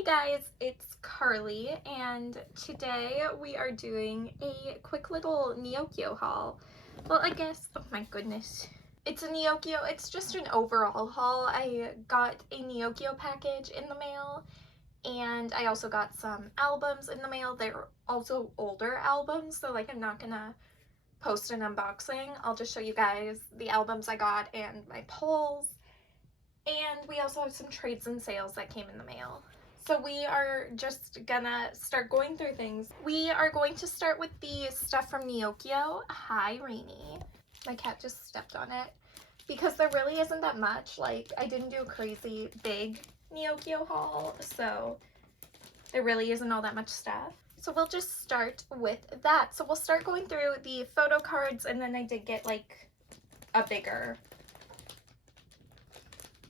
Hey guys, it's Carly, and today we are doing a quick little Neokyo haul. Well, I guess, oh my goodness. It's a Neokyo, it's just an overall haul. I got a Neokyo package in the mail, and I also got some albums in the mail. They're also older albums, so like I'm not gonna post an unboxing. I'll just show you guys the albums I got and my polls. And we also have some trades and sales that came in the mail. So we are just gonna start going through things. We are going to start with the stuff from Neokyo. Hi, Rainy. My cat just stepped on it. Because there really isn't that much. Like, I didn't do a crazy big Neokyo haul, so there really isn't all that much stuff. So we'll just start with that. So we'll start going through the photo cards, and then I did get like a bigger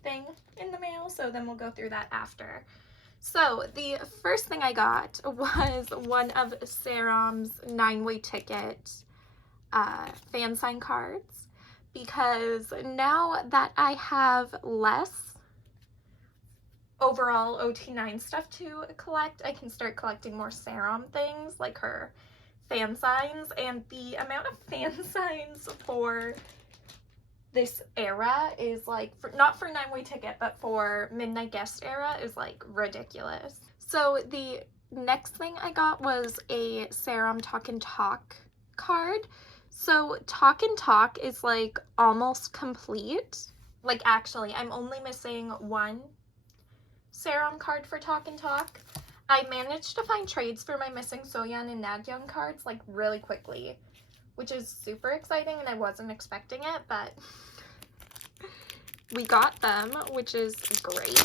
thing in the mail, so then we'll go through that after. So the first thing I got was one of Sarom's 9-way ticket fan sign cards, because now that I have less overall OT9 stuff to collect, I can start collecting more Sarom things like her fan signs, and the amount of fan signs for this era is like, not for 9-way ticket, but for Midnight Guest era is like ridiculous. So the next thing I got was a Sarom Talk and Talk card. So Talk and Talk is like almost complete. Like actually, I'm only missing one Sarom card for Talk and Talk. I managed to find trades for my missing Soyeon and Nagyun cards like really quickly, which is super exciting, and I wasn't expecting it, but we got them, which is great.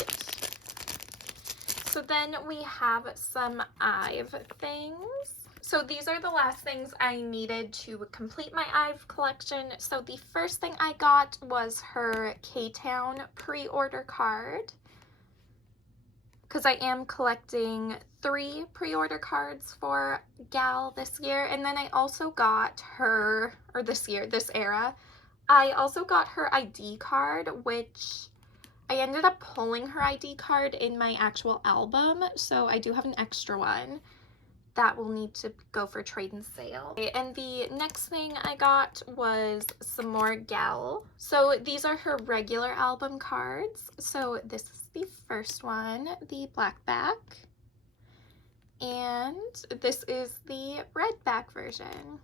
So then we have some IVE things. So these are the last things I needed to complete my IVE collection. So the first thing I got was her K-Town pre-order card, because I am collecting 3 pre-order cards for Gal this year. And then I also got her, or this era, I also got her ID card, which I ended up pulling her ID card in my actual album, so I do have an extra one that will need to go for trade and sale. And the next thing I got was some more Gal. So these are her regular album cards. So this is the first one, the black back, and this is the red back version.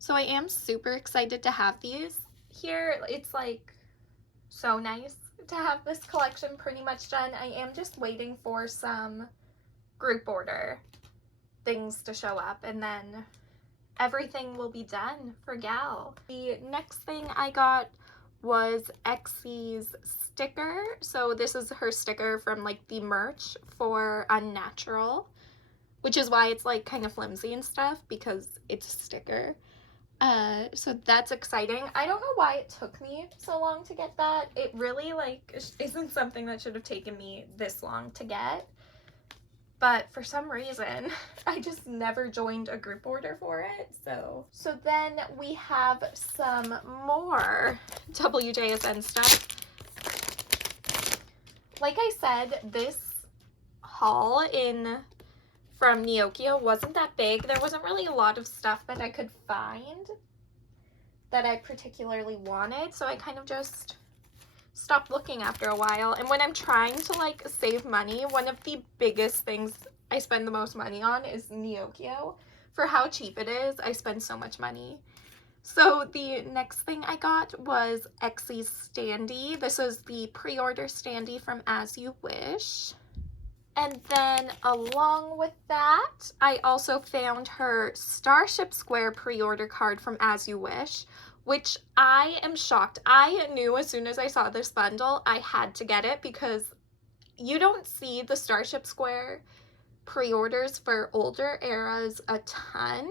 So I am super excited to have these here. It's like so nice to have this collection pretty much done. I am just waiting for some group order things to show up, and then everything will be done for Gal. The next thing I got was Exy's sticker. So this is her sticker from like the merch for Unnatural, which is why it's like kind of flimsy and stuff, because it's a sticker. So that's exciting. I don't know why it took me so long to get that. It really like isn't something that should have taken me this long to get, but for some reason I just never joined a group order for it. So then we have some more WJSN stuff. Like I said, this haul from Neokyo wasn't that big. There wasn't really a lot of stuff that I could find that I particularly wanted, so I kind of just stopped looking after a while. And when I'm trying to like save money, one of the biggest things I spend the most money on is Neokyo. For how cheap it is, I spend so much money. So the next thing I got was Exy's standee. This is the pre-order standee from As You Wish. And then along with that, I also found her Starship Square pre-order card from As You Wish, which I am shocked. I knew as soon as I saw this bundle, I had to get it, because you don't see the Starship Square pre-orders for older eras a ton.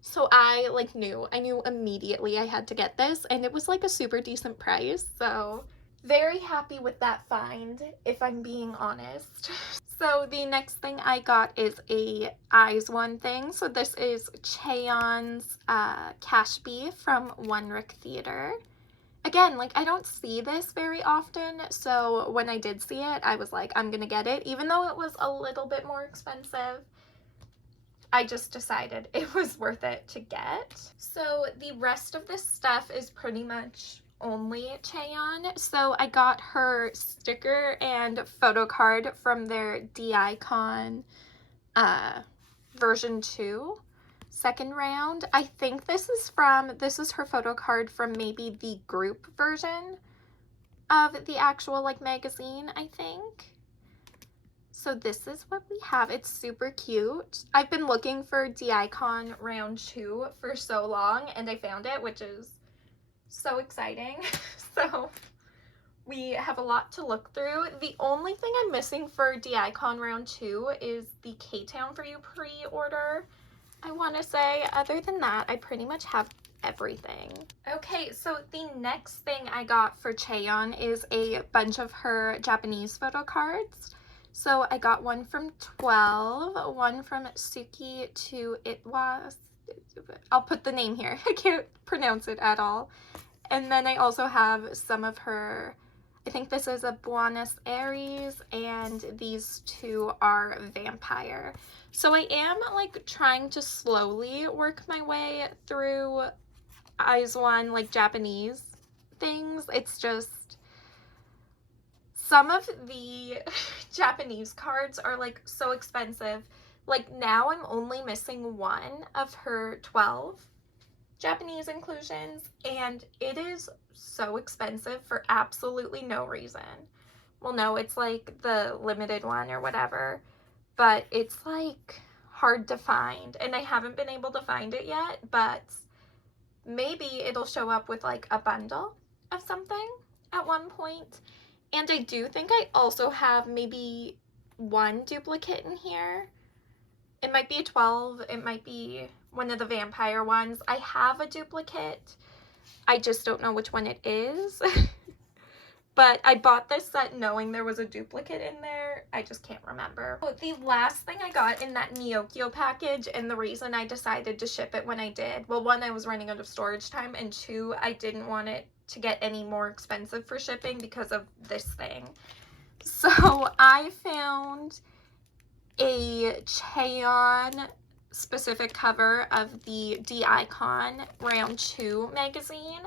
So I knew immediately I had to get this, and it was like a super decent price. So very happy with that find, if I'm being honest. So the next thing I got is a Eyes One thing. So this is Cheon's Cash Bee from One Rick Theater. again, like, I don't see this very often, so when I did see it, I was like, I'm gonna get it. Even though it was a little bit more expensive, I just decided it was worth it to get. So the rest of this stuff is pretty much only Chaeyeon. So I got her sticker and photo card from their D-Icon version 2 second round. I think this is her photo card from maybe the group version of the actual like magazine, I think. So this is what we have. It's super cute. I've been looking for D-Icon round 2 for so long, and I found it, which is so exciting. So we have a lot to look through. The only thing I'm missing for D-Icon round 2 is the K-Town For You pre-order, I want to say. Other than that, I pretty much have everything. Okay, so the next thing I got for Chaeyeon is a bunch of her Japanese photo cards. So I got one from 12, one from Suki to It-Was. I'll put the name here. I can't pronounce it at all. And then I also have some of her, I think this is a Buenos Aires, and these two are Vampire. So I am like trying to slowly work my way through IZ*ONE like Japanese things. It's just some of the Japanese cards are like so expensive. Like now I'm only missing one of her 12 Japanese inclusions, and it is so expensive for absolutely no reason. Well, no, it's like the limited one or whatever, but it's like hard to find, and I haven't been able to find it yet, but maybe it'll show up with like a bundle of something at one point. And I do think I also have maybe one duplicate in here. It might be a 12, it might be one of the Vampire ones. I have a duplicate. I just don't know which one it is. But I bought this set knowing there was a duplicate in there. I just can't remember. The last thing I got in that Neokyo package, and the reason I decided to ship it when I did, well, one, I was running out of storage time, and two, I didn't want it to get any more expensive for shipping because of this thing. So I found a Chaeyeon specific cover of the D-Icon round 2 magazine,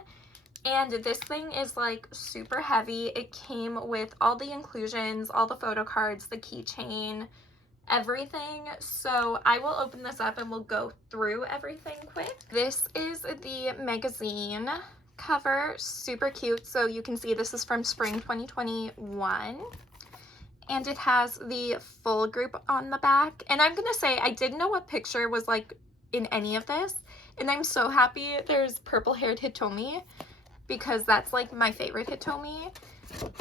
and this thing is like super heavy. It came with all the inclusions, all the photo cards, the keychain, everything. So I will open this up and we'll go through everything quick. This is the magazine cover, super cute. So you can see this is from spring 2021. And it has the full group on the back. And I'm gonna say, I didn't know what picture was like in any of this. And I'm so happy there's purple-haired Hitomi, because that's like my favorite Hitomi.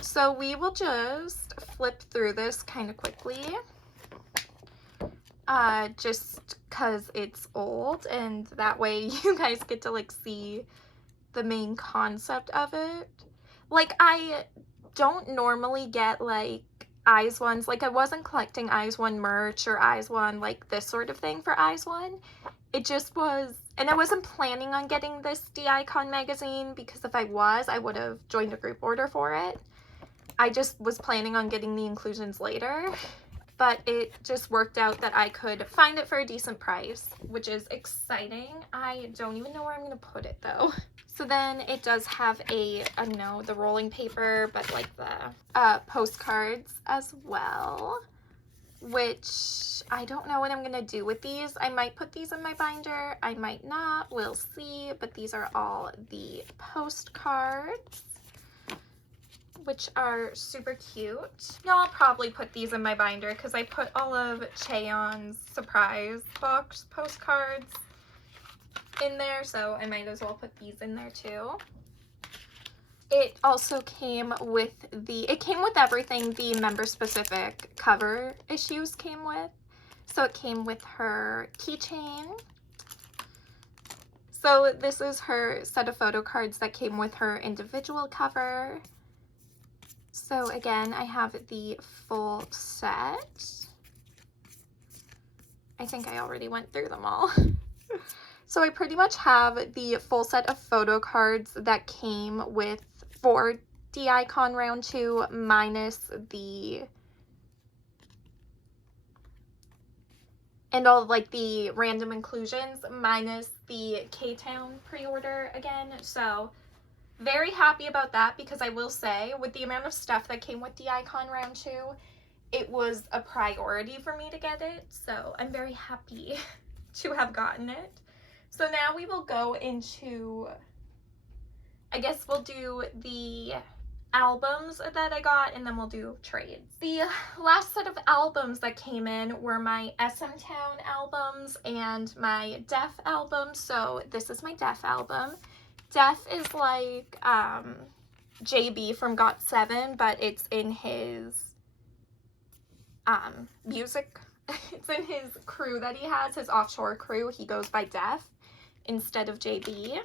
So we will just flip through this kind of quickly. Just cause it's old, and that way you guys get to like see the main concept of it. Like, I don't normally get like IZ*ONE's, like I wasn't collecting IZ*ONE merch or IZ*ONE like this sort of thing for IZ*ONE. It just was, and I wasn't planning on getting this D-Icon magazine, because if I was, I would have joined a group order for it. I just was planning on getting the inclusions later, but it just worked out that I could find it for a decent price, which is exciting. I don't even know where I'm gonna put it though. So then it does have the rolling paper, but like the postcards as well, which I don't know what I'm gonna do with these. I might put these in my binder, I might not, we'll see. But these are all the postcards, which are super cute. Now I'll probably put these in my binder because I put all of Chaeyeon's surprise box postcards in there, so I might as well put these in there too. It also came with everything the member specific cover issues came with. So it came with her keychain. So this is her set of photo cards that came with her individual cover. So again, I have the full set. I think I already went through them all. So I pretty much have the full set of photo cards that came with for D-Icon round 2 minus the, and all like the random inclusions minus the K-Town pre-order again. So very happy about that, because I will say with the amount of stuff that came with D-Icon round 2, it was a priority for me to get it. So I'm very happy to have gotten it. So now we will go into, I guess we'll do the albums that I got, and then we'll do trades. The last set of albums that came in were my SM Town albums and my Def album. So this is my Def album. Def is like JB from GOT7, but it's in his music. It's in his crew that he has, his offshore crew. He goes by Def instead of JB.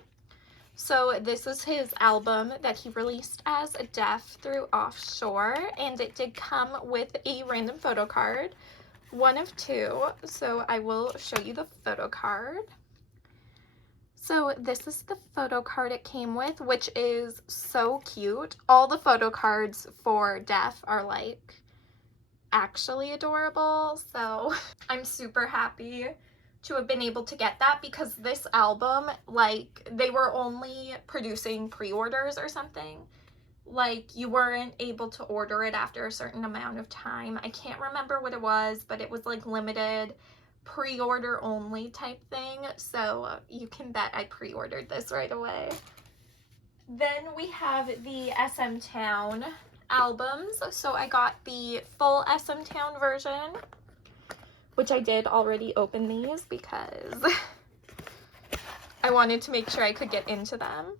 So this is his album that he released as a Def through Offshore, and it did come with a random photo card, one of 2. So I will show you the photo card. So this is the photo card it came with, which is so cute. All the photo cards for Def are like actually adorable, so I'm super happy to have been able to get that, because this album, like, they were only producing pre-orders or something. Like, you weren't able to order it after a certain amount of time. I can't remember what it was, but it was like limited pre-order only type thing. So you can bet I pre-ordered this right away. Then we have the SM Town albums. So I got the full SM Town version, which I did already open these because I wanted to make sure I could get into them.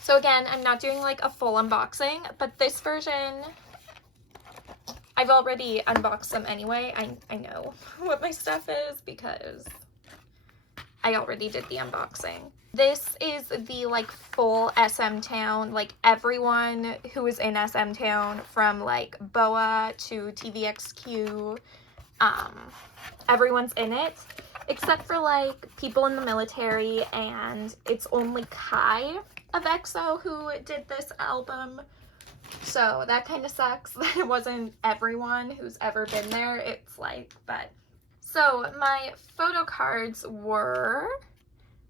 So again, I'm not doing like a full unboxing, but this version, I've already unboxed them anyway. I know what my stuff is because I already did the unboxing. This is the like full SM Town, like everyone who is in SM Town from like Boa to TVXQ, everyone's in it except for like people in the military, and it's only Kai of EXO who did this album. So that kind of sucks that it wasn't everyone who's ever been there. It's like, but so my photo cards were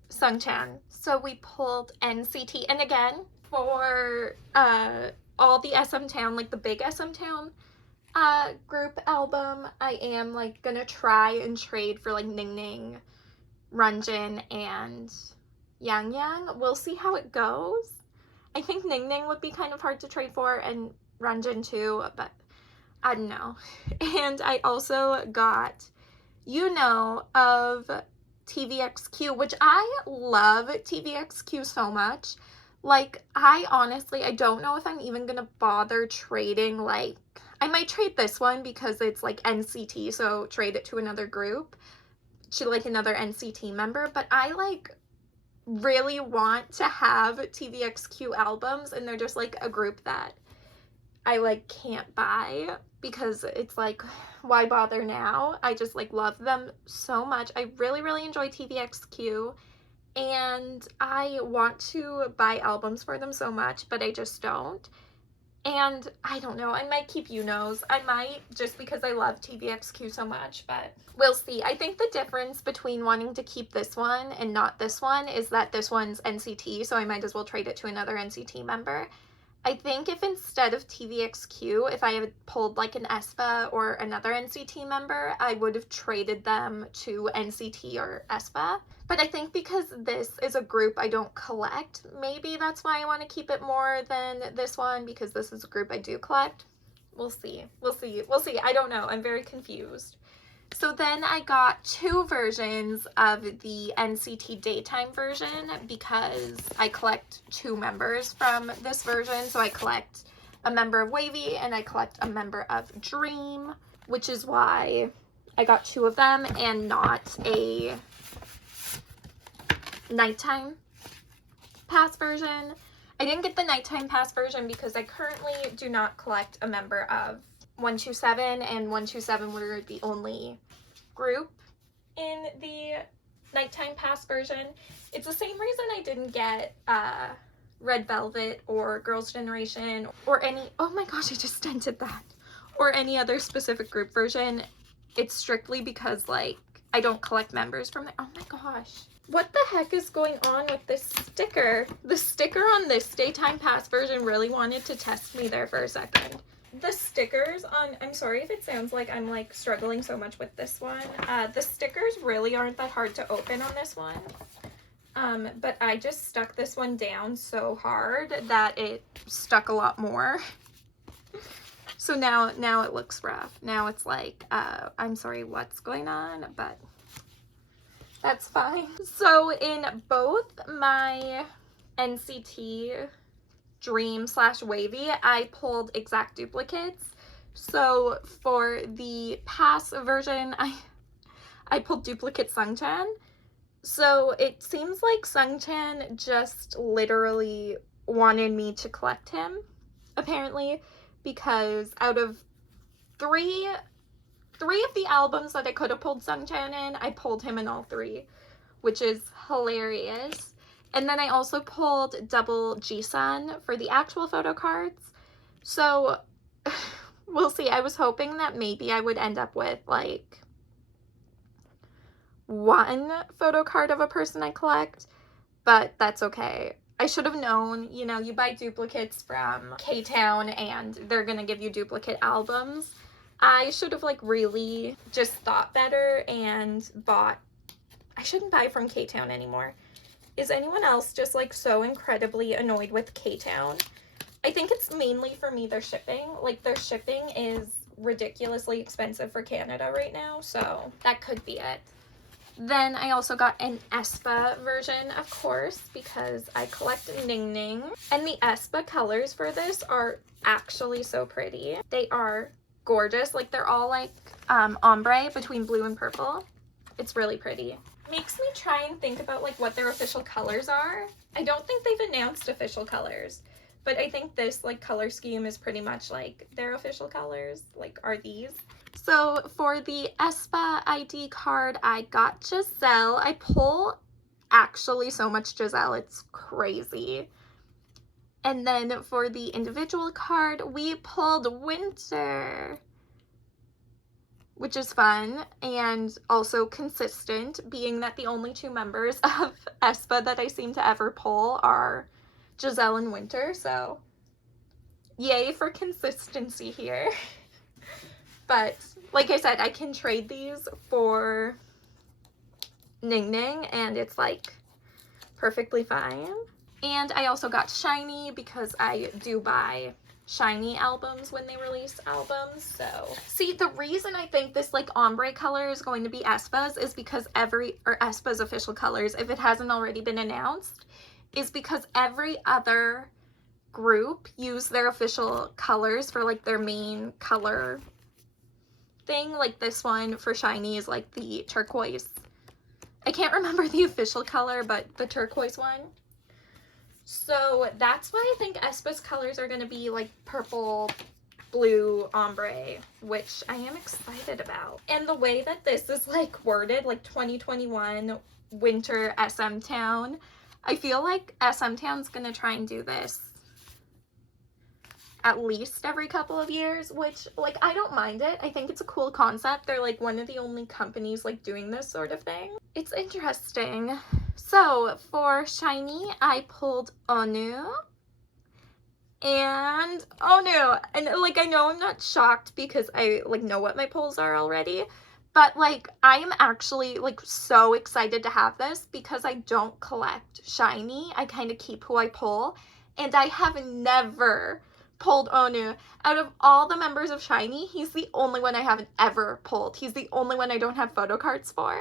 Sungchan. So we pulled NCT, and again, for all the SM Town, like the big SM Town group album, I am like gonna try and trade for like Ningning, Runjin, and Yang Yang. We'll see how it goes. I think Ningning would be kind of hard to trade for, and Runjin too, but I don't know. And I also got of TVXQ, which I love TVXQ so much. Like, I honestly, I don't know if I'm even gonna bother trading, like, I might trade this one because it's like NCT, so trade it to another group, to like another NCT member, but I like really want to have TVXQ albums, and they're just like a group that I like can't buy because it's like, why bother now? I just like love them so much. I really enjoy TVXQ, and I want to buy albums for them so much, but I just don't. And I don't know, I might keep I might, just because I love TVXQ so much, but we'll see. I think the difference between wanting to keep this one and not this one is that this one's NCT, so I might as well trade it to another NCT member. I think if instead of TVXQ, if I had pulled like an aespa or another NCT member, I would have traded them to NCT or aespa. But I think because this is a group I don't collect, maybe that's why I want to keep it more than this one, because this is a group I do collect. We'll see. We'll see. We'll see. I don't know. I'm very confused. So then I got 2 versions of the NCT daytime version because I collect 2 members from this version. So I collect a member of Wavy and I collect a member of Dream, which is why I got 2 of them and not a nighttime pass version. I didn't get the nighttime pass version because I currently do not collect a member of 127, and 127 were the only group in the Nighttime Pass version. It's the same reason I didn't get Red Velvet or Girls' Generation or any, oh my gosh, I just dented that, or any other specific group version. It's strictly because, like, I don't collect members from there. Oh my gosh. What the heck is going on with this sticker? The sticker on this Daytime Pass version really wanted to test me there for a second. The stickers on, I'm sorry if it sounds like I'm like struggling so much with this one. The stickers really aren't that hard to open on this one. But I just stuck this one down so hard that it stuck a lot more. So now it looks rough. Now it's like, I'm sorry what's going on, but that's fine. So in both my NCT Dream / Wavy, I pulled exact duplicates. So for the Pass version, I pulled duplicate Sungchan. So it seems like Sungchan just literally wanted me to collect him, apparently, because out of three of the albums that I could have pulled Sungchan in, I pulled him in all three, which is hilarious. And then I also pulled double Jisun for the actual photo cards. So we'll see. I was hoping that maybe I would end up with like one photo card of a person I collect, but that's okay. I should have known, you know, you buy duplicates from K-Town and they're gonna give you duplicate albums. I should have like really just thought better and bought, I shouldn't buy from K-Town anymore. Is anyone else just like so incredibly annoyed with K-Town? I think it's mainly for me their shipping. Like their shipping is ridiculously expensive for Canada right now, so that could be it. Then I also got an aespa version, of course, because I collect Ning Ning. And the aespa colors for this are actually so pretty. They are gorgeous. Like they're all like ombre between blue and purple. It's really pretty. Makes me try and think about like what their official colors are. I don't think they've announced official colors, but I think this like color scheme is pretty much like their official colors, like are these. So for the aespa ID card, I got Giselle. I pull actually so much Giselle, it's crazy. And then for the individual card, we pulled Winter, which is fun and also consistent, being that the only two members of aespa that I seem to ever pull are Giselle and Winter, so yay for consistency here. But like I said, I can trade these for Ning Ning and it's like perfectly fine. And I also got Shiny because I do buy Shiny albums when they release albums. So see, the reason I think this like ombre color is going to be aespa's is because aespa's official colors, if it hasn't already been announced, is because every other group use their official colors for like their main color thing. Like this one for Shiny is like the turquoise. I can't remember the official color, but the turquoise one. So that's why I think aespa's colors are going to be like purple, blue, ombre, which I am excited about. And the way that this is like worded, like 2021 winter SM Town, I feel like SM Town's going to try and do this at least every couple of years, which like I don't mind it. I think it's a cool concept. They're like one of the only companies like doing this sort of thing. It's interesting. So for Shiny, I pulled Onu and Onu, and like I know I'm not shocked because I like know what my pulls are already, but like I am actually like so excited to have this because I don't collect Shiny. I kind of keep who I pull, and I have never pulled Onu. Out of all the members of Shiny, he's the only one I haven't ever pulled. He's the only one I don't have photo cards for.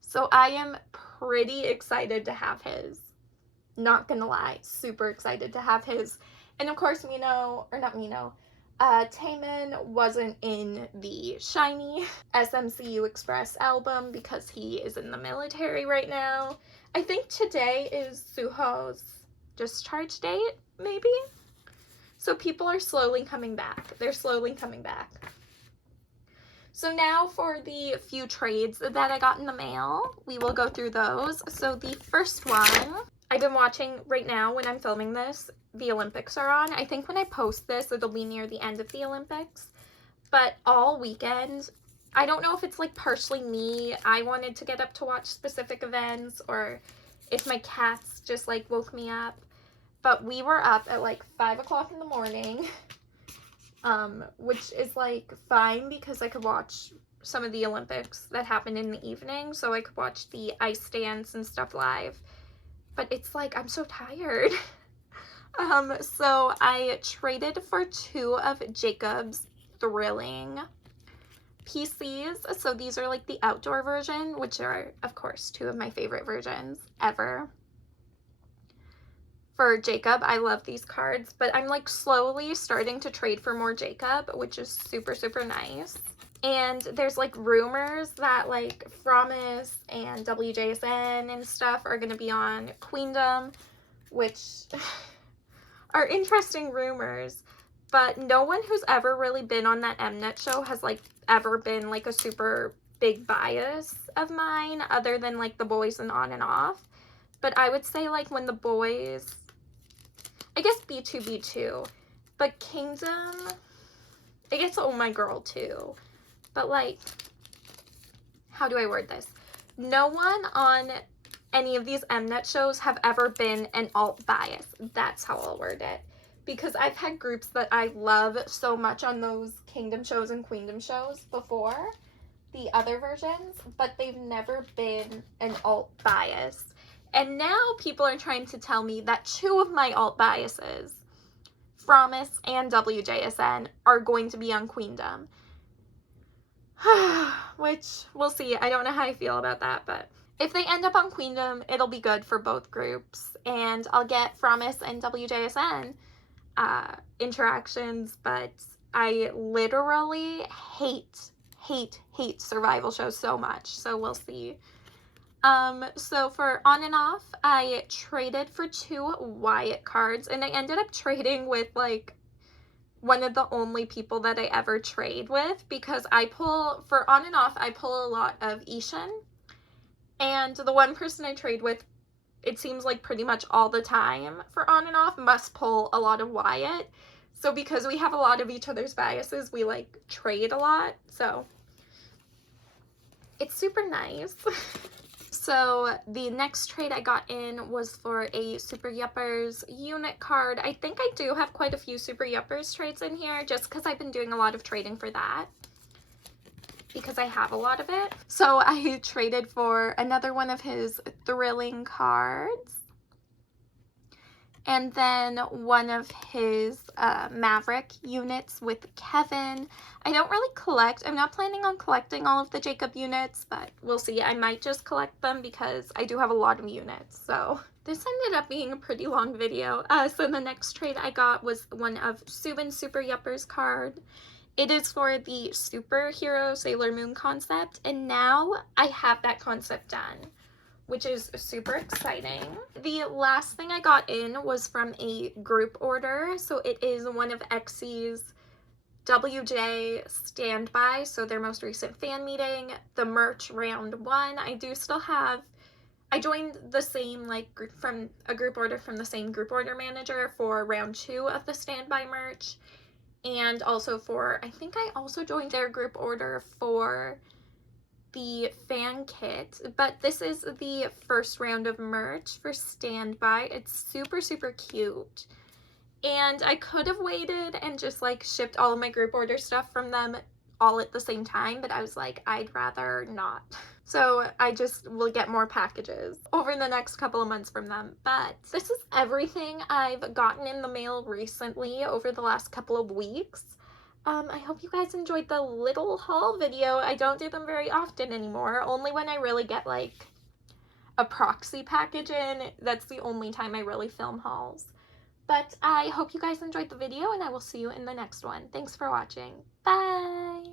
So I am pretty excited to have his. Not gonna lie, super excited to have his. And of course, Taemin wasn't in the Shiny SMCU Express album because he is in the military right now. I think today is Suho's discharge date, maybe? So people are slowly coming back. They're slowly coming back. So now for the few trades that I got in the mail, we will go through those. So the first one, I've been watching right now when I'm filming this, the Olympics are on. I think when I post this, it'll be near the end of the Olympics. But all weekend, I don't know if it's like partially me, I wanted to get up to watch specific events, or if my cats just like woke me up. But we were up at like 5 o'clock in the morning. Which is like fine because I could watch some of the Olympics that happen in the evening, so I could watch the ice dance and stuff live. But it's like, I'm so tired. So I traded for 2 of Jacob's Thrilling PCs. So these are like the outdoor version, which are, of course, 2 of my favorite versions ever. For Jacob, I love these cards, but I'm like slowly starting to trade for more Jacob, which is super, super nice. And there's like rumors that like Promise and WJSN and stuff are going to be on Queendom, which are interesting rumors, but no one who's ever really been on that Mnet show has like ever been like a super big bias of mine, other than like the boys and On and Off. But I would say like when the boys, I guess B2B2, but Kingdom, I guess Oh My Girl too. But like, how do I word this? No one on any of these Mnet shows have ever been an alt bias. That's how I'll word it. Because I've had groups that I love so much on those Kingdom shows and Queendom shows before, the other versions, but they've never been an alt bias. And now people are trying to tell me that 2 of my alt biases, Promise and WJSN, are going to be on Queendom. Which, we'll see. I don't know how I feel about that, but if they end up on Queendom, it'll be good for both groups. And I'll get Promise and WJSN interactions, but I literally hate survival shows so much. So we'll see. So for On and Off, I traded for 2 Wyatt cards, and I ended up trading with like one of the only people that I ever trade with, because for On and Off, I pull a lot of Ishan, and the one person I trade with, it seems like pretty much all the time for On and Off, must pull a lot of Wyatt. So because we have a lot of each other's biases, we like trade a lot, so it's super nice. So the next trade I got in was for a Super Yuppers unit card. I think I do have quite a few Super Yuppers trades in here, just because I've been doing a lot of trading for that, because I have a lot of it. So I traded for another one of his Thrilling cards, and then one of his Maverick units with Kevin. I don't really collect. I'm not planning on collecting all of the Jacob units, but we'll see. I might just collect them because I do have a lot of units. So this ended up being a pretty long video. So the next trade I got was one of Subin's Super Yuppers card. It is for the Superhero Sailor Moon concept, and now I have that concept done, which is super exciting. The last thing I got in was from a group order. So it is one of Xy's WJ Standby, so their most recent fan meeting, the merch round 1. I do still have, I joined the same like group from a group order from the same group order manager for round 2 of the Standby merch. And also for, I think I also joined their group order for the fan kit, but this is the first round of merch for Standby. It's super, super cute. And I could have waited and just like shipped all of my group order stuff from them all at the same time, but I was like, I'd rather not. So I just will get more packages over the next couple of months from them. But this is everything I've gotten in the mail recently over the last couple of weeks. I hope you guys enjoyed the little haul video. I don't do them very often anymore, only when I really get like a proxy package in. That's the only time I really film hauls. But I hope you guys enjoyed the video, and I will see you in the next one. Thanks for watching. Bye!